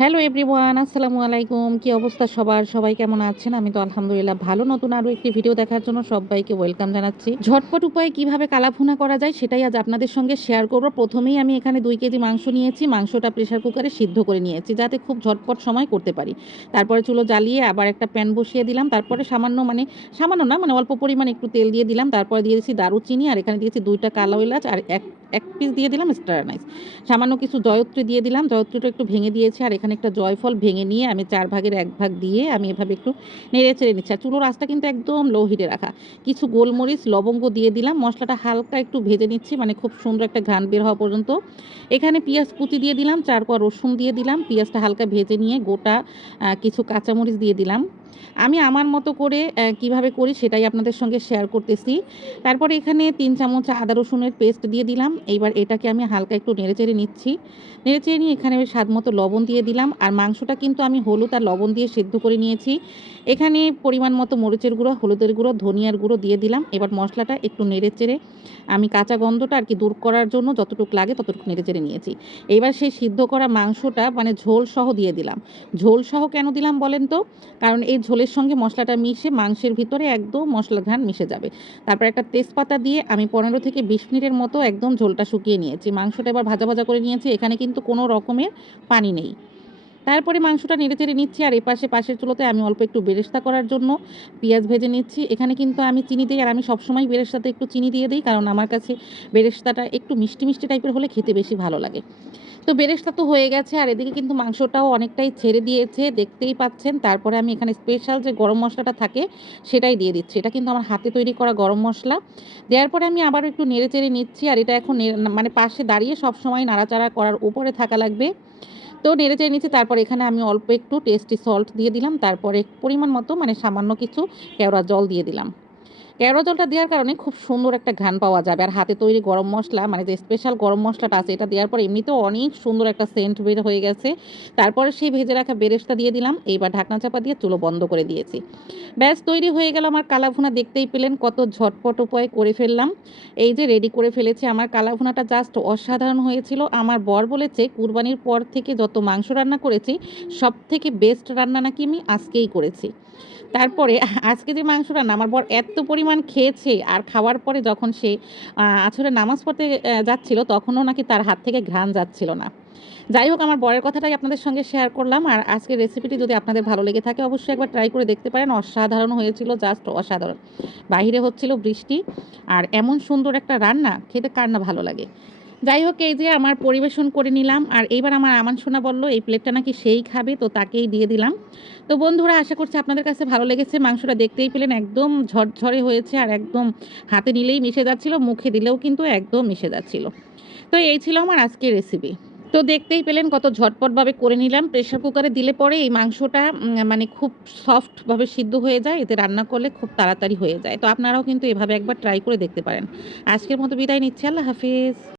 Hello everyone, আসসালামু আলাইকুম। কি অবস্থা সবার? সবাই কেমন আছেন? আমি তো আলহামদুলিল্লাহ ভালো। নতুন আরও একটি ভিডিও দেখার জন্য সবাইকে ওয়েলকাম জানাচ্ছি। ঝটপট উপায়ে কীভাবে কালাভুনা করা যায় সেটাই আজ আপনাদের সঙ্গে শেয়ার করব। প্রথমেই আমি এখানে দুই কেজি মাংস নিয়েছি। মাংসটা প্রেশার কুকারে সিদ্ধ করে নিয়েছি যাতে খুব ঝটপট সময় করতে পারি। তারপরে চুলো জ্বালিয়ে আবার একটা প্যান বসিয়ে দিলাম। তারপরে সামান্য মানে সামান্য না মানে অল্প পরিমাণে একটু তেল দিয়ে দিলাম। তারপরে দিয়ে দিয়েছি দারুচিনি আর এখানে দিয়েছি দুইটা কালো এলাচ আর এক এক পিস দিয়ে দিলাম স্টার নাইস সামান্য কিছু জয়ত্রী দিয়ে দিলাম। জয়ত্রীটা একটু ভেঙে দিয়েছি আর এখানে একটা জয়ফল ভেঙে নিয়ে আমি চার ভাগের এক ভাগ দিয়ে আমি এভাবে একটু নেড়ে চেড়ে নিচ্ছি। আর চুলোর আঁচটা কিন্তু একদম লো হিটে রাখা। কিছু গোলমরিচ, লবঙ্গ দিয়ে দিলাম। মশলাটা হালকা একটু ভেজে নিচ্ছি মানে খুব সুন্দর একটা ঘ্রাণ বের হওয়া পর্যন্ত। এখানে পেঁয়াজ কুচি দিয়ে দিলাম, চার কোয়া রসুন দিয়ে দিলাম। পেঁয়াজটা হালকা ভেজে নিয়ে গোটা কিছু কাঁচামরিচ দিয়ে দিলাম। আমি আমার মতো করে কীভাবে করি সেটাই আপনাদের সঙ্গে শেয়ার করতেছি। তারপরে এখানে তিন চামচ আদা রসুনের পেস্ট দিয়ে দিলাম। এইবার এটাকে আমি হালকা একটু নেড়েচেড়ে নিচ্ছি। নেড়েচেড়ে নিয়ে এখানে স্বাদ মতো লবণ দিয়ে দিলাম। আর মাংসটা কিন্তু আমি হলুদ আর লবণ দিয়ে সেদ্ধ করে নিয়েছি। এখানে পরিমাণ মতো মরিচের গুঁড়ো, হলুদের গুঁড়ো, ধনিয়ার গুঁড়ো দিয়ে দিলাম। এবার মশলাটা একটু নেড়ে নেড়েচেড়ে আমি কাঁচা গন্ধটা আর কি দূর করার জন্য যতটুকু লাগে ততটুকু নেড়ে নেড়েচেড়ে নিয়েছি। এবার সেই সিদ্ধ করা মাংসটা মানে ঝোল সহ দিয়ে দিলাম। ঝোল সহ কেন দিলাম বলেন তো? কারণ এই ঝোলের সঙ্গে মশলাটা মিশে মাংসের ভিতরে একদম মশলা ঘ্রাণ মিশে যাবে। তারপর একটা তেজপাতা দিয়ে আমি পনেরো থেকে বিশ মিনিটের মতো একদম ঝোলটা শুকিয়ে নিয়েছি। মাংসটা এবার ভাজা ভাজা করে নিয়েছি, এখানে কিন্তু কোনো রকমের পানি নেই। তারপরে মাংসটা নেড়ে চেড়ে নিচ্ছি, আর এপাশে পাশের চুলোতে আমি অল্প একটু বেরেস্তা করার জন্য পেঁয়াজ ভেজে নিচ্ছি। এখানে কিন্তু আমি চিনি দিই, আর আমি সবসময় বেরেস্তাতে একটু চিনি দিয়ে দিই, কারণ আমার কাছে বেরেস্তাটা একটু মিষ্টি মিষ্টি টাইপের হলে খেতে বেশি ভালো লাগে। তো বেরেস্তা তো হয়ে গেছে, আর এদিকে কিন্তু মাংসটাও অনেকটাই ছেড়ে দিয়েছে, দেখতেই পাচ্ছেন। তারপরে আমি এখানে স্পেশাল যে গরম মশলাটা থাকে, সেটাই দিয়ে দিচ্ছি। এটা কিন্তু আমার হাতে তৈরি করা গরম মশলা। দেওয়ার পরে আমি আবারও একটু নেড়ে চেড়ে নিচ্ছি, আর এটা এখন মানে পাশে দাঁড়িয়ে সব সময় নাড়াচাড়া করার উপরে থাকা লাগবে। তো নেড়ে চেড়ে নিচ্ছি, তারপর এখানে আমি অল্প একটু টেস্টি সল্ট দিয়ে দিলাম, তারপরে পরিমাণ মতো মানে সামান্য কিছু কেওড়া জল দিয়ে দিলাম। কেওড়া জলটা দেওয়ার কারণে খুব সুন্দর একটা ঘ্রাণ পাওয়া যাবে। আর হাতে তৈরি গরম মশলা মানে যে স্পেশাল গরম মশলাটা আছে, এটা দেওয়ার পর এমনিতেও অনেক সুন্দর একটা সেন্ট বের হয়ে গেছে। তারপরে সেই ভেজে রাখা বেরেস্তা দিয়ে দিলাম। এইবার ঢাকনা চাপা দিয়ে চুলো বন্ধ করে দিয়েছি। ব্যাস, তৈরি হয়ে গেল আমার কালাভুনা। দেখতেই পেলেন কত ঝটপট উপায় করে ফেললাম। এই যে রেডি করে ফেলেছি আমার কালাভুনাটা জাস্ট অসাধারণ হয়েছিল। আমার বর বলেছে, কুরবানির পর থেকে যত মাংস রান্না করেছি সব থেকে বেস্ট রান্না নাকি আমি আজকেই করেছি। তারপরে আজকে যে মাংস রান্না আমার বর এত পরিমাণ খেয়েছে আর খাওয়ার পরে যখন সে আছরে নামাজ পড়তে যাচ্ছিল তখনও নাকি তার হাত থেকে ঘ্রাণ যাচ্ছিল না। যাই হোক, আমার বরের কথাটাই আপনাদের সঙ্গে শেয়ার করলাম আর আজকের রেসিপিটি যদি আপনাদের ভালো লেগে থাকে অবশ্যই একবার ট্রাই করে দেখতে পারেন। অসাধারণ হয়েছিল জাস্ট অসাধারণ। বাইরে হচ্ছিল বৃষ্টি আর এমন সুন্দর একটা রান্না, খেতে কার না ভালো লাগে? যাই হোক, এই যে আমার পরিবেশন করে নিলাম, আর এইবার আমার আমান সোনা বলল, এই প্লেটটা নাকি সেই খাবে, তো তাকেই দিয়ে দিলাম। তো বন্ধুরা, আশা করছি আপনাদের কাছে ভালো লেগেছে, মাংসটা দেখতেই পেলেন, একদম ঝরঝরে হয়েছে আর একদম হাতে নিলেই মিশে যাচ্ছিল, মুখে দিলেও কিন্তু একদম মিশে যাচ্ছিল। তো এই ছিল আমার আজকের রেসিপি তো দেখতেই পেলেন কত ঝটপটভাবে করে নিলাম প্রেশার কুকারে দিলে পরে এই মাংসটা মানে খুব সফটভাবে সিদ্ধ হয়ে যায়, এতে রান্না করলে খুব তাড়াতাড়ি হয়ে যায়। তো আপনারাও কিন্তু এভাবে একবার ট্রাই করে দেখতে পারেন। আজকের মতো বিদায় নিচ্ছি, আল্লাহ হাফিজ।